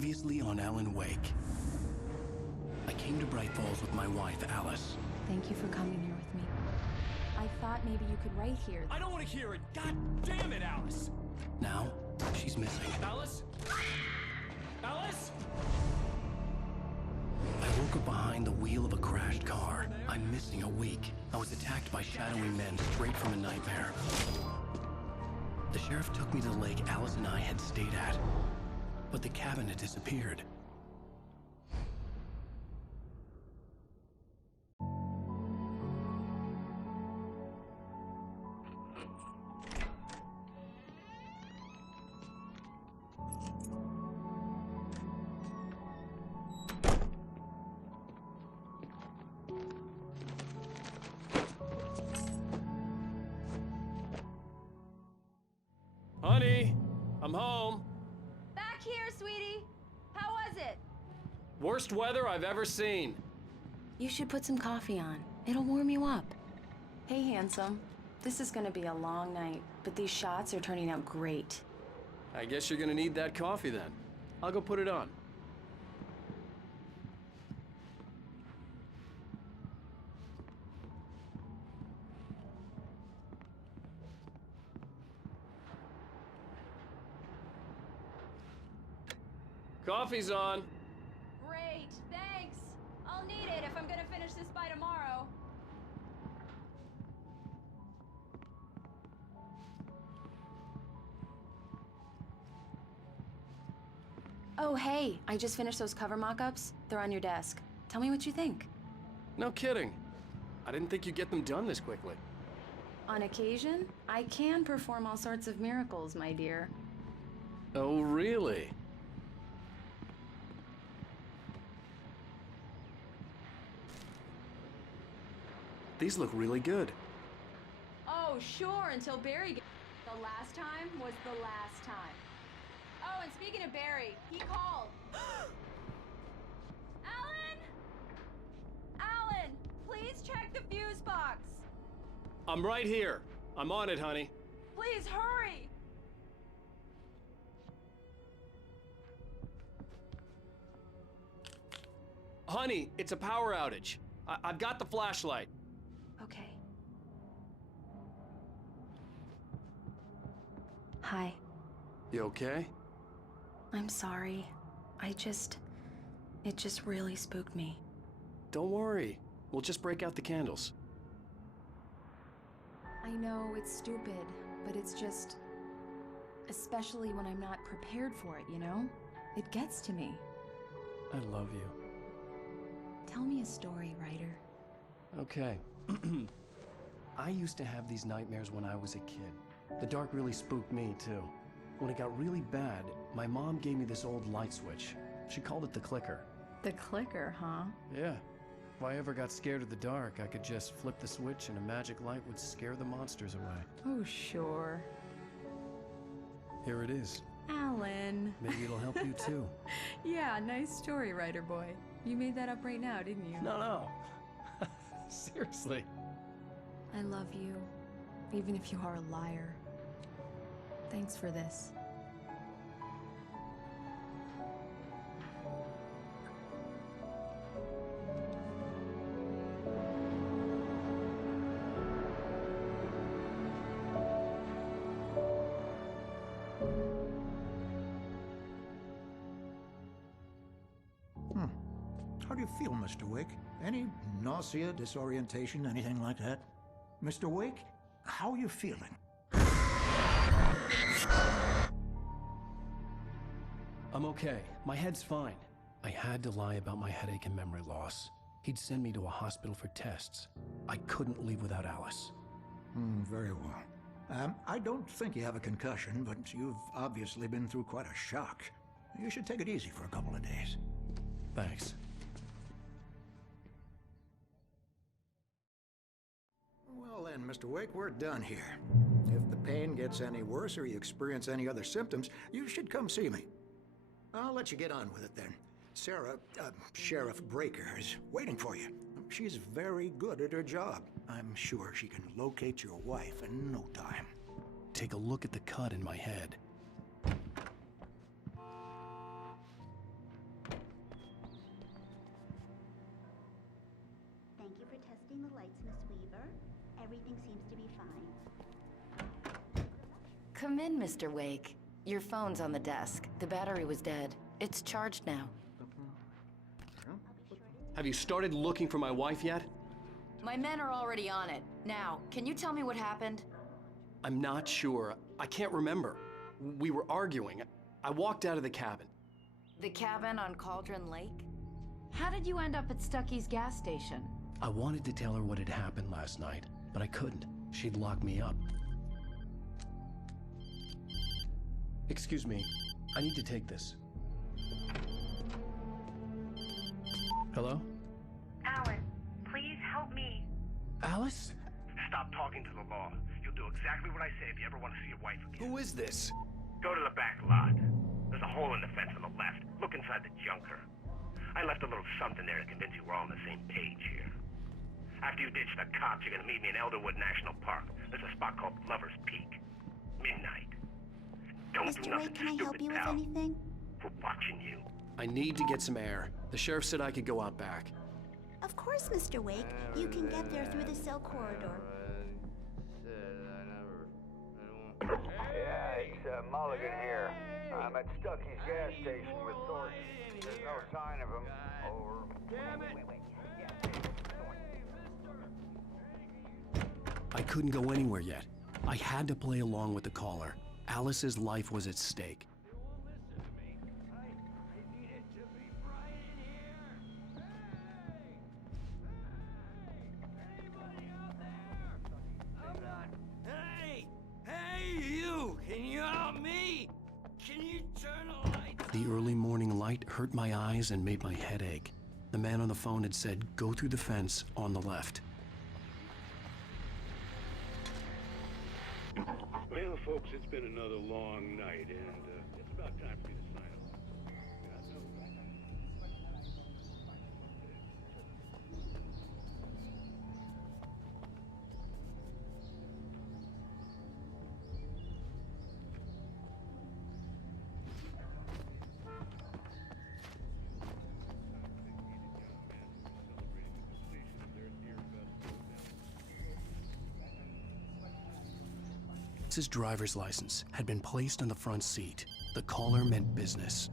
Previously on Alan Wake. I came to Bright Falls with my wife, Alice. Thank you for coming here with me. I thought maybe you could write here. I don't want to hear it! God damn it, Alice! Now, she's missing. Alice? Alice? I woke up behind the wheel of a crashed car. I'm missing a week. I was attacked by shadowy men straight from a nightmare. The sheriff took me to the lake Alice and I had stayed at, but the cabin had disappeared. Honey, I'm home. Back here, sweetie. How was it? Worst weather I've ever seen. You should put some coffee on. It'll warm you up. Hey, handsome. This is gonna be a long night, but these shots are turning out great. I guess you're gonna need that coffee then. I'll go put it on. Coffee's on. Great, thanks. I'll need it if I'm gonna finish this by tomorrow. Oh, hey, I just finished those cover mock-ups. They're on your desk. Tell me what you think. No kidding. I didn't think you'd get them done this quickly. On occasion, I can perform all sorts of miracles, my dear. Oh, really? These look really good. Oh, sure, until Barry gets... The last time was the last time. Oh, and speaking of Barry, he called. Alan! Alan, please check the fuse box. I'm right here. I'm on it, honey. Please hurry. Honey, it's a power outage. I've got the flashlight. Okay. Hi. You okay? I'm sorry. It just really spooked me. Don't worry. We'll just break out the candles. I know it's stupid, but it's just... Especially when I'm not prepared for it, you know? It gets to me. I love you. Tell me a story, writer. Okay. I used to have these nightmares when I was a kid. The dark really spooked me, too. When it got really bad, my mom gave me this old light switch. She called it the clicker. The clicker, huh? Yeah. If I ever got scared of the dark, I could just flip the switch and a magic light would scare the monsters away. Oh, sure. Here it is. Alan. Maybe it'll help you, too. Yeah, nice story, writer boy. You made that up right now, didn't you? No. Seriously. I love you, even if you are a liar. Thanks for this. How do you feel, Mr. Wake? Any nausea, disorientation, anything like that? Mr. Wake, how are you feeling? I'm okay. My head's fine. I had to lie about my headache and memory loss. He'd send me to a hospital for tests. I couldn't leave without Alice. Very well. I don't think you have a concussion, but you've obviously been through quite a shock. You should take it easy for a couple of days. Thanks. Well then, Mr. Wake, we're done here. If the pain gets any worse or you experience any other symptoms, you should come see me. I'll let you get on with it then. Sarah, Sheriff Breaker, is waiting for you. She's very good at her job. I'm sure she can locate your wife in no time. Take a look at the cut in my head. adjusting the lights, Miss Weaver. Everything seems to be fine. Come in, Mr. Wake. Your phone's on the desk. The battery was dead. It's charged now. Have you started looking for my wife yet? My men are already on it. Now, can you tell me what happened? I'm not sure. I can't remember. We were arguing. I walked out of the cabin. The cabin on Cauldron Lake? How did you end up at Stucky's gas station? I wanted to tell her what had happened last night, but I couldn't. She'd lock me up. Excuse me. I need to take this. Hello? Alan, please help me. Alice? Stop talking to the law. You'll do exactly what I say if you ever want to see your wife again. Who is this? Go to the back lot. There's a hole in the fence on the left. Look inside the junker. I left a little something there to convince you we're all on the same page here. After you ditch the cops, you're gonna meet me in Elderwood National Park. There's a spot called Lover's Peak. Midnight. Don't do Mr. nothing Wake, can I help stupid, you with pal. anything? We're watching you. I need to get some air. The sheriff said I could go out back. Of course, Mr. Wake. You can get there through the cell corridor. Yeah, it's Mulligan here. I'm at Stucky's gas station with Thornton. There's no sign of him. Over. I couldn't go anywhere yet. I had to play along with the caller. Alice's life was at stake. Hey, you! Can you help me? Can you turn the lights? The early morning light hurt my eyes and made my head ache. The man on the phone had said, go through the fence on the left. Well, folks, it's been another long night, and it's about time for me to sign off. His driver's license had been placed on the front seat. The caller meant business.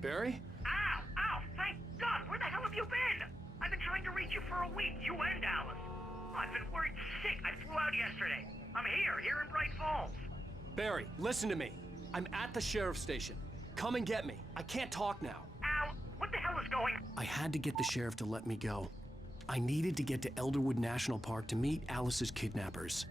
Barry? Ow! Ow! Thank God! Where the hell have you been? I've been trying to reach you for a week, you and Alice. I've been worried sick. I flew out yesterday. I'm here in Bright Falls. Barry, listen to me. I'm at the sheriff's station. Come and get me. I can't talk now. Al, what the hell is going on? I had to get the sheriff to let me go. I needed to get to Elderwood National Park to meet Alice's kidnappers.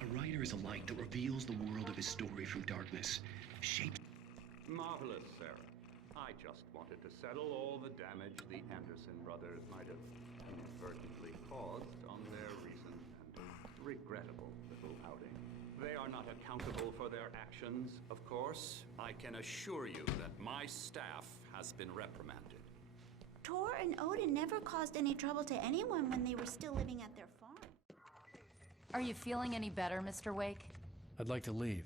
A writer is a light that reveals the world of his story from darkness, shapes. Marvelous, Sarah. I just wanted to settle all the damage the Anderson brothers might have inadvertently caused on their recent and regrettable little outing. They are not accountable for their actions, of course. I can assure you that my staff has been reprimanded. Tor and Odin never caused any trouble to anyone when they were still living at their farm. Are you feeling any better, Mr. Wake? I'd like to leave.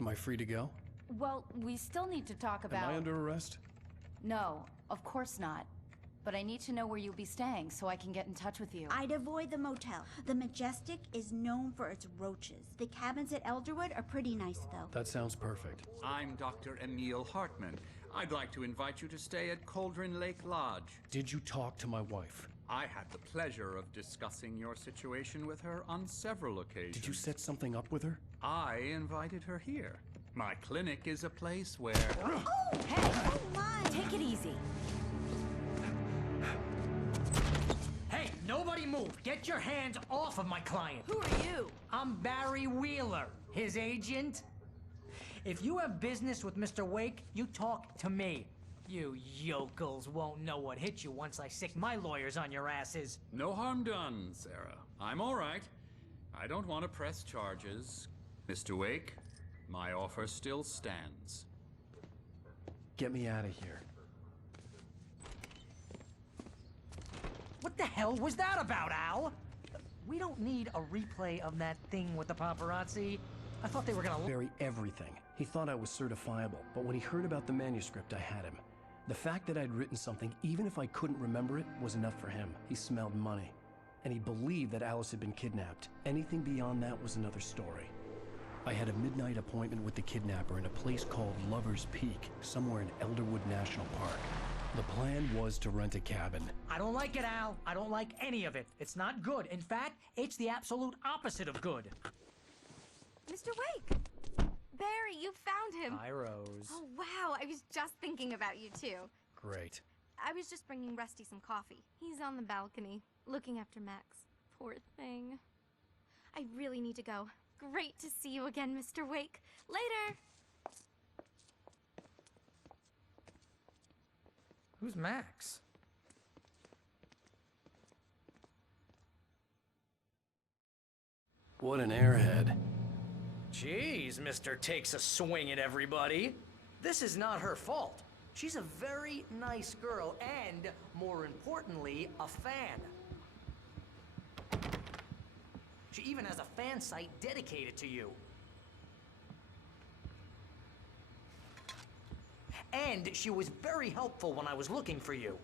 Am I free to go? Well, we still need to talk about... Am I under arrest? No, of course not. But I need to know where you'll be staying so I can get in touch with you. I'd avoid the motel. The Majestic is known for its roaches. The cabins at Elderwood are pretty nice, though. That sounds perfect. I'm Dr. Emil Hartman. I'd like to invite you to stay at Cauldron Lake Lodge. Did you talk to my wife? I had the pleasure of discussing your situation with her on several occasions. Did you set something up with her? I invited her here. My clinic is a place where... Oh, hey! Oh, my! Take it easy. Hey, nobody move! Get your hands off of my client! Who are you? I'm Barry Wheeler, his agent. If you have business with Mr. Wake, you talk to me. You yokels won't know what hit you once I sick my lawyers on your asses. No harm done, Sarah. I'm all right. I don't want to press charges. Mr. Wake, my offer still stands. Get me out of here. What the hell was that about, Al? We don't need a replay of that thing with the paparazzi. I thought they were gonna Bury everything. He thought I was certifiable, but when he heard about the manuscript, I had him. The fact that I'd written something, even if I couldn't remember it, was enough for him. He smelled money. And he believed that Alice had been kidnapped. Anything beyond that was another story. I had a midnight appointment with the kidnapper in a place called Lover's Peak, somewhere in Elderwood National Park. The plan was to rent a cabin. I don't like it, Al. I don't like any of it. It's not good. In fact, it's the absolute opposite of good. Mr. Wake! Barry, you found him! Hi, Rose. Oh, wow. I was just thinking about you, too. Great. I was just bringing Rusty some coffee. He's on the balcony, looking after Max. Poor thing. I really need to go. Great to see you again, Mr. Wake. Later! Who's Max? What an airhead. Jeez, Mr. Takes a swing at everybody. This is not her fault. She's a very nice girl and, more importantly, a fan. She even has a fan site dedicated to you. And she was very helpful when I was looking for you.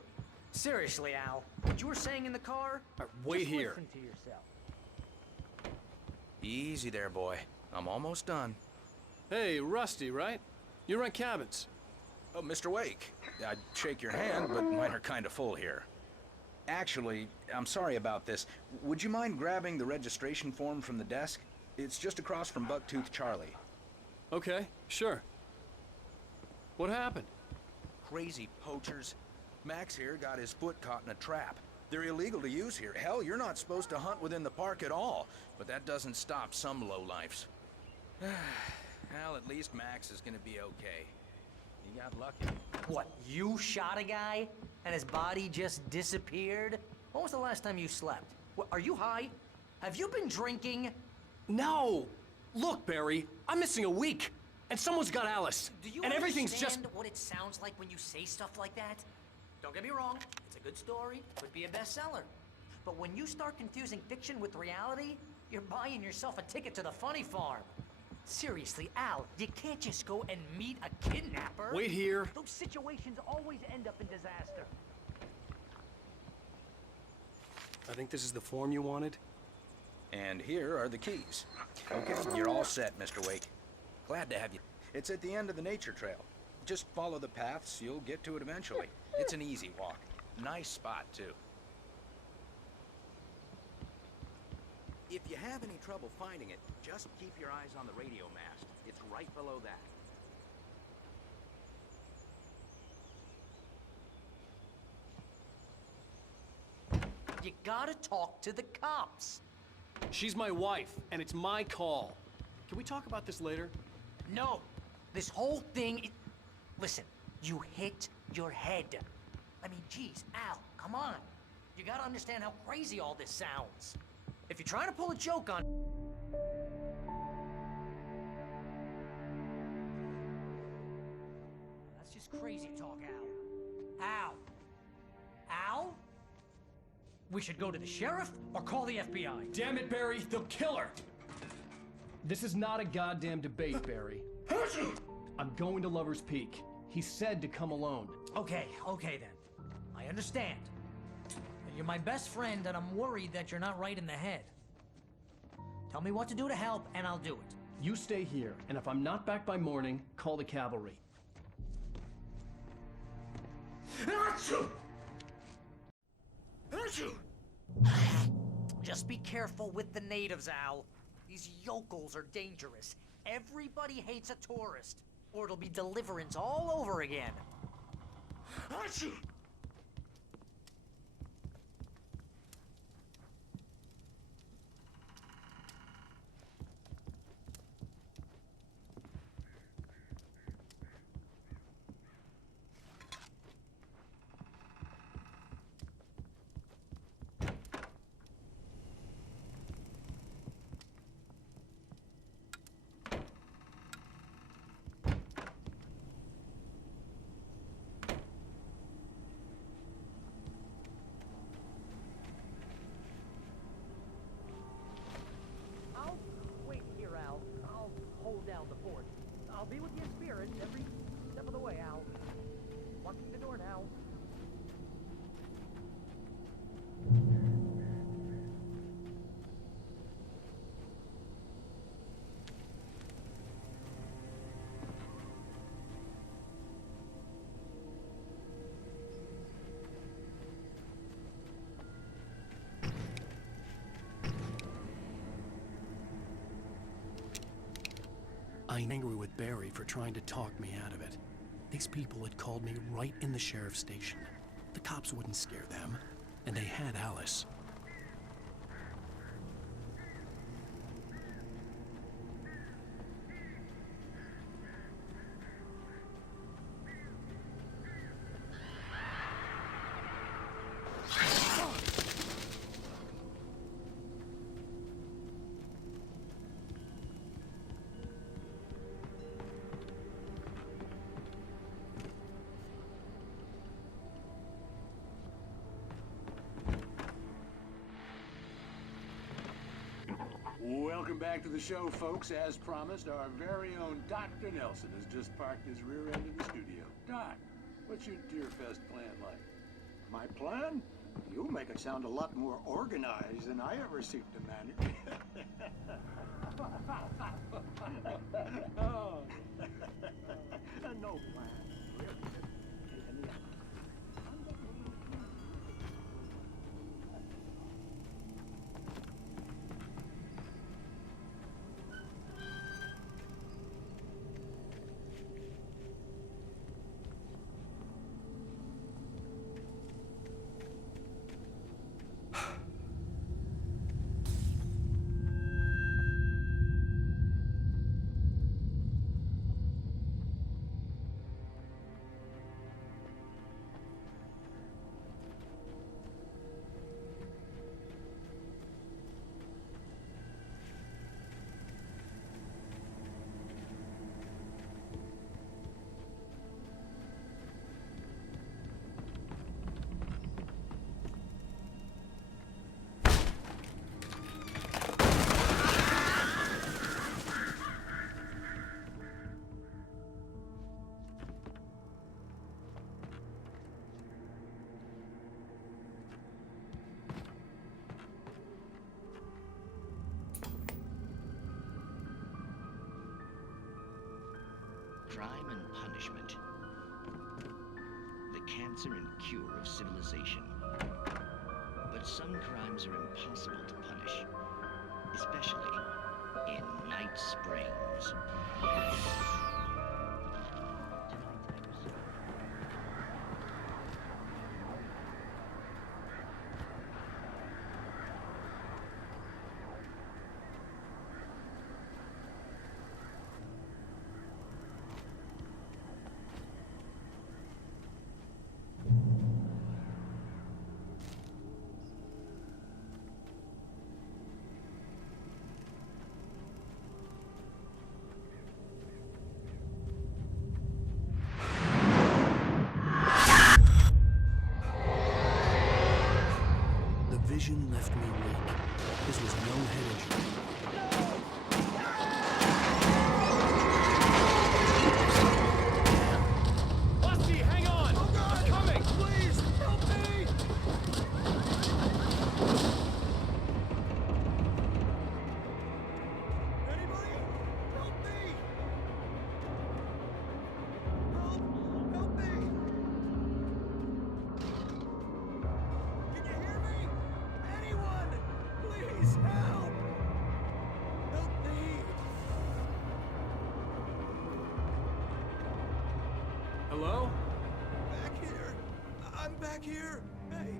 Seriously, Al, what you were saying in the car? Wait just here. Listen to yourself. Easy there, boy. I'm almost done. Hey, Rusty, right? You rent cabins. Oh, Mr. Wake. I'd shake your hand, but mine are kind of full here. Actually, I'm sorry about this. Would you mind grabbing the registration form from the desk? It's just across from Bucktooth Charlie. Okay, sure. What happened? Crazy poachers. Max here got his foot caught in a trap. They're illegal to use here. Hell, you're not supposed to hunt within the park at all. But that doesn't stop some lowlifes. Well, at least Max is gonna be okay. He got lucky. What, you shot a guy and his body just disappeared? When was the last time you slept? What, are you high? Have you been drinking? No! Look, Barry, I'm missing a week. And someone's got Alice. Do you and everything's understand just... what it sounds like when you say stuff like that? Don't get me wrong, it's a good story, could be a bestseller. But when you start confusing fiction with reality, you're buying yourself a ticket to the funny farm. Seriously, Al, you can't just go and meet a kidnapper. Wait here. Those situations always end up in disaster. I think this is the form you wanted. And here are the keys. Okay, you're all set, Mr. Wake. Glad to have you. It's at the end of the nature trail. Just follow the paths, you'll get to it eventually. It's an easy walk. Nice spot, too. If you have any trouble finding it, just keep your eyes on the radio mast. It's right below that. You gotta talk to the cops. She's my wife, and it's my call. Can we talk about this later? No, this whole thing Listen, you hit your head. I mean, geez, Al, come on. You gotta understand how crazy all this sounds. If you're trying to pull a joke on... That's just crazy talk, Al. Al? Al? We should go to the sheriff or call the FBI. Damn it, Barry, they'll kill her! This is not a goddamn debate, Barry. I'm going to Lover's Peak. He said to come alone. Okay then. I understand. You're my best friend, and I'm worried that you're not right in the head. Tell me what to do to help, and I'll do it. You stay here, and if I'm not back by morning, call the cavalry. Just be careful with the natives, Al. These yokels are dangerous. Everybody hates a tourist, or it'll be Deliverance all over again. I'm angry with Barry for trying to talk me out of it. These people had called me right in the sheriff's station. The cops wouldn't scare them, and they had Alice. Welcome back to the show, folks. As promised, our very own Dr. Nelson has just parked his rear end in the studio. Doc, what's your Deerfest plan like? My plan? You make it sound a lot more organized than I ever seem to manage. Oh. No plan. Crime and punishment. The cancer and cure of civilization. But some crimes are impossible to punish, especially in Night Springs. The vision left me weak. This was no head injury. Busty, hang on! Oh God! I'm coming! Please, help me! Anybody? Help me! Help me! Can you hear me? Anyone! Please help! Help me! Hello? Back here! I'm back here! Hey!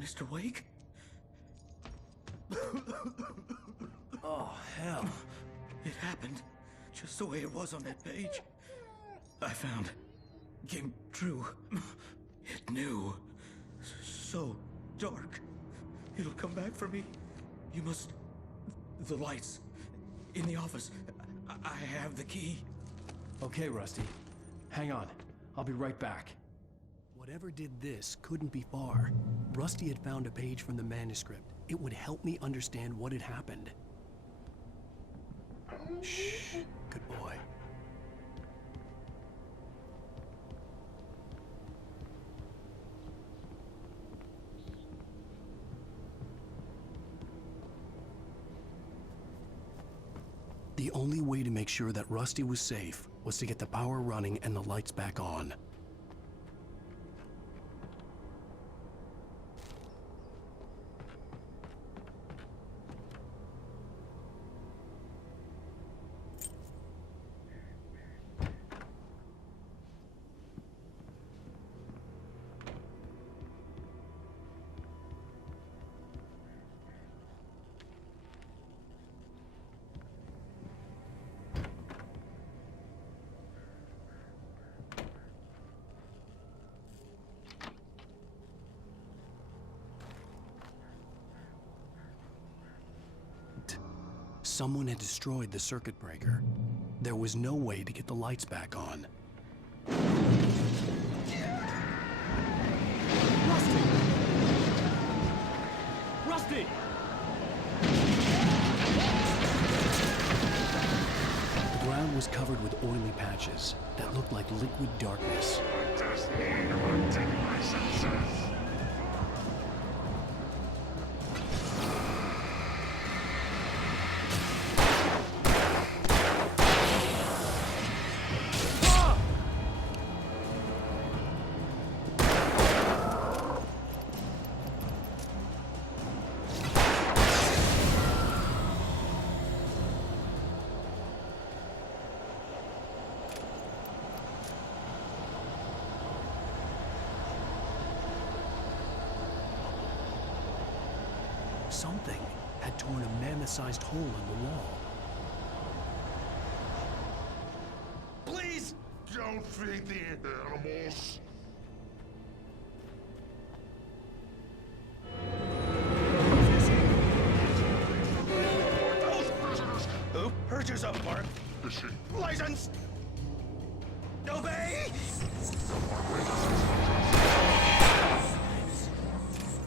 Mr. Wake? Oh, hell. It happened just the way it was on that page. I found. Came true. It knew. So dark. It'll come back for me. You must. The lights. In the office. I have the key. Okay, Rusty. Hang on. I'll be right back. Whatever did this couldn't be far. Rusty had found a page from the manuscript. It would help me understand what had happened. Shh. Good boy. The only way to make sure that Rusty was safe was to get the power running and the lights back on. Someone had destroyed the circuit breaker. There was no way to get the lights back on. Rusty! The ground was covered with oily patches that looked like liquid darkness. Something had torn a mammoth-sized hole in the wall. Please don't feed the animals. Those prisoners! Who? Purchase up, Mark. License! Obey!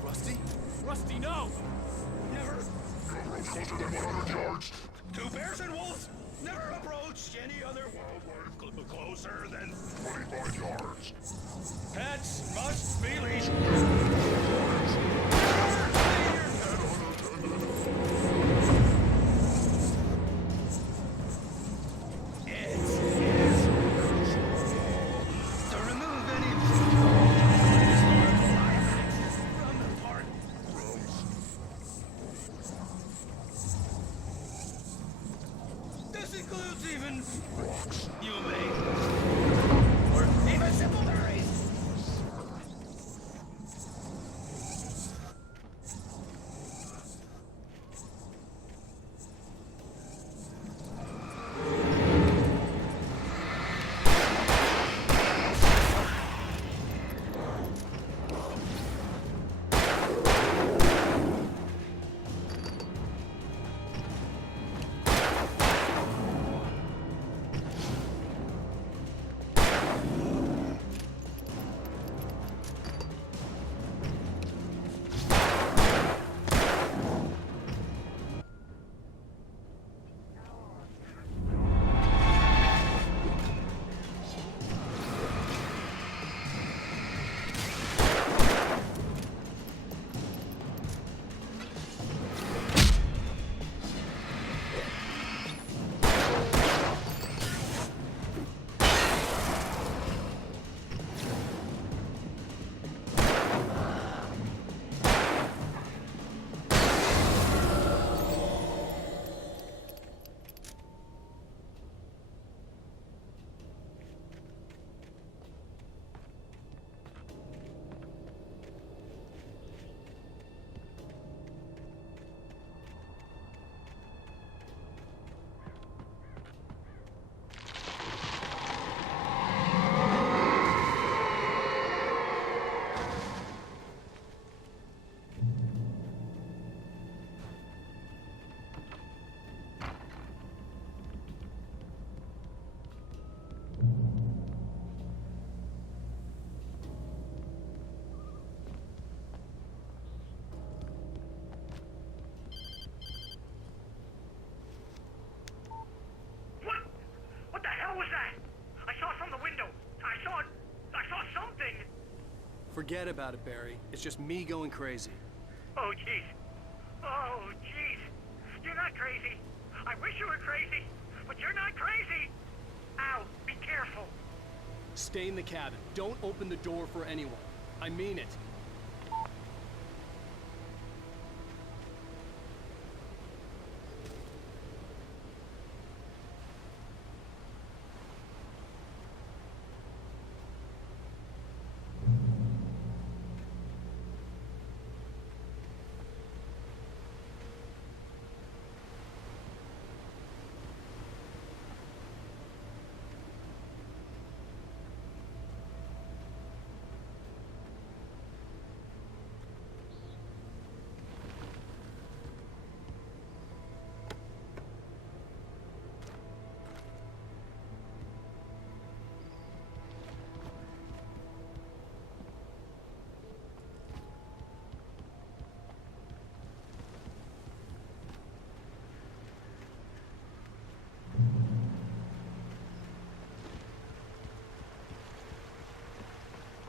Rusty? Rusty, no! Never! Closer than 100 yards. Two bears and wolves! Never approach any other wildlife closer than 25 yards. Pets must be leashed. To remove any historical artifacts from the park. This includes even humane or even simple berries. What the hell was that? I saw it from the window. I saw something. Forget about it, Barry. It's just me going crazy. Oh, jeez. Oh, jeez. You're not crazy. I wish you were crazy, but you're not crazy. Ow, be careful. Stay in the cabin. Don't open the door for anyone. I mean it.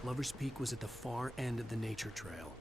Lover's Peak was at the far end of the nature trail.